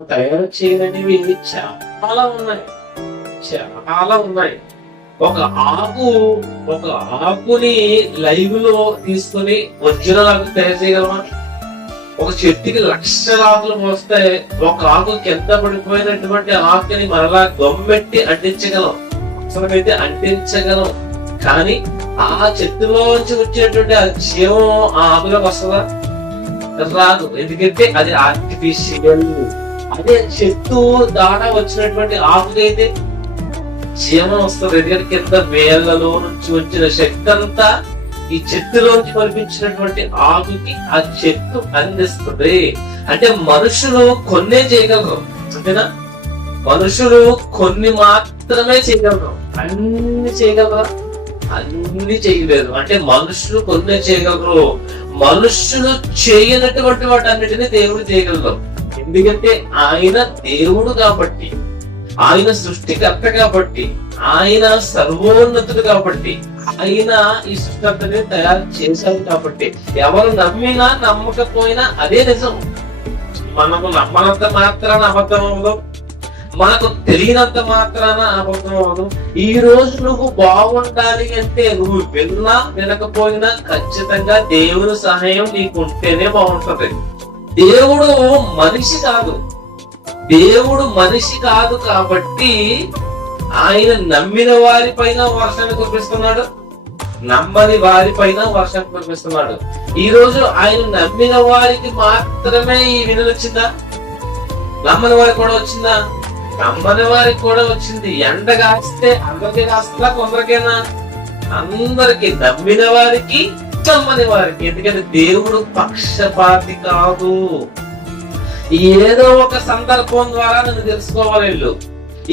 తయారు చేయనివి చాలా ఉన్నాయి, చాలా ఉన్నాయి. ఒక ఆకు ఒక ఆకుని లైవ్ లో తీసుకుని ఒరిజినల్ ఆకు తయారు చేయగలమా? ఒక చెట్టుకి లక్షల ఆకులు మోస్తే ఒక ఆకు కింద పడిపోయినటువంటి ఆకుని మరలా గమ్మెట్టి అంటించగలం, అవసరమైతే అంటించగలం. కానీ ఆ చెట్టులోంచి వచ్చేటువంటి ఆ జీవం ఆ ఆకులోకి వస్తుందా? రాదు. ఎందుకంటే అది ఆర్టిఫిషియల్. అదే చెట్టు దాడా వచ్చినటువంటి ఆకుకైతే జీవం వస్తుంది. ఎందుకంటే కింద వేళ్లలో నుంచి వచ్చిన శక్తి అంతా ఈ చెట్టులోంచి కనిపించినటువంటి ఆకుకి ఆ చెట్టు అందిస్తుంది. అంటే మనుషులు కొన్నే చేయగలరు, అంతేనా? మనుషులు కొన్ని మాత్రమే చేయగలరు, అన్ని చేయగలరు, అన్ని చేయలేరు. అంటే మనుషులు కొన్నే చేయగలరు. మనుషులు చేయనటువంటి వాటన్నిటిని దేవుడు చేయగలరు. ఎందుకంటే ఆయన దేవుడు కాబట్టి, ఆయన సృష్టికర్త కాబట్టి, ఆయన సర్వోన్నతుడు కాబట్టి, ఆయన ఈ సృష్టి అంతని తయారు చేశాడు కాబట్టి ఎవరు నమ్మినా నమ్మకపోయినా అదే నిజం. మనకు నమ్మనంత మాత్రాన అబద్ధం అవ్వదు, మనకు తెలియనంత మాత్రాన అబద్ధం అవ్వదు. ఈ రోజు నువ్వు బాగుండాలి అంటే నువ్వు విన్నా వినకపోయినా ఖచ్చితంగా దేవుని సహాయం నీకు ఉంటేనే బాగుంటది. దేవుడు మనిషి కాదు, దేవుడు మనిషి కాదు కాబట్టి ఆయన నమ్మిన వారి పైన వర్షాన్ని కురిపిస్తున్నాడు, నమ్మని వారి పైన వర్షాన్ని కురిపిస్తున్నాడు. ఈ రోజు ఆయన నమ్మిన వారికి మాత్రమే ఈ వినులు వచ్చిందా? నమ్మని వారికి కూడా వచ్చిందా? నమ్మని వారికి కూడా వచ్చింది. ఎండ కాస్తే అందరికీ కాస్తుందా? కొందరికేనా? అందరికి. నమ్మిన వారికి, నమ్మని వారికి. ఎందుకంటే దేవుడు పక్షపాతి కాదు. ఏదో ఒక సందర్భం ద్వారా నన్ను తెలుసుకోవాలి. వీళ్ళు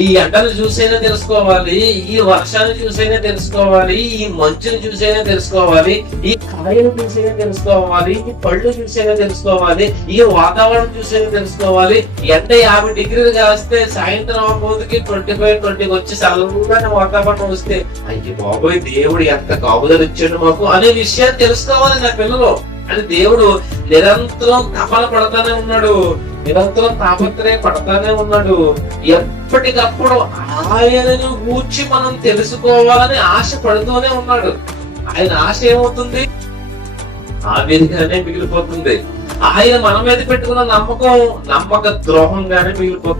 ఈ ఎండను చూసైనా తెలుసుకోవాలి, ఈ వర్షాన్ని చూసైనా తెలుసుకోవాలి, ఈ మంచుని చూసైనా తెలుసుకోవాలి, ఈ కాయను చూసైనా తెలుసుకోవాలి, ఈ పళ్ళు చూసైనా తెలుసుకోవాలి, ఈ వాతావరణం చూసైనా తెలుసుకోవాలి. ఎండ 50 డిగ్రీలు కాస్తే సాయంత్రం అవ్వబోతుకి 25-20 వచ్చి చల్లగానే వాతావరణం వస్తే అయ్యి బాబోయ్ దేవుడు ఎంత కాపుదలు ఇచ్చాడు మాకు అనే విషయాన్ని తెలుసుకోవాలి నా పిల్లలు. అని దేవుడు నిరంతరం తపన పడతానే ఉన్నాడు, నిరంతరం తాపత్రయ పడతానే ఉన్నాడు. ఎప్పటికప్పుడు ఆయనను గూర్చి మనం తెలుసుకోవాలని ఆశ పడుతూనే ఉన్నాడు. ఆయన ఆశ ఏమవుతుంది? ఆ విధంగానే మిగిలిపోతుంది. ఆయన మన మీద పెట్టుకున్న నమ్మకం నమ్మక ద్రోహంగానే మిగిలిపోతుంది.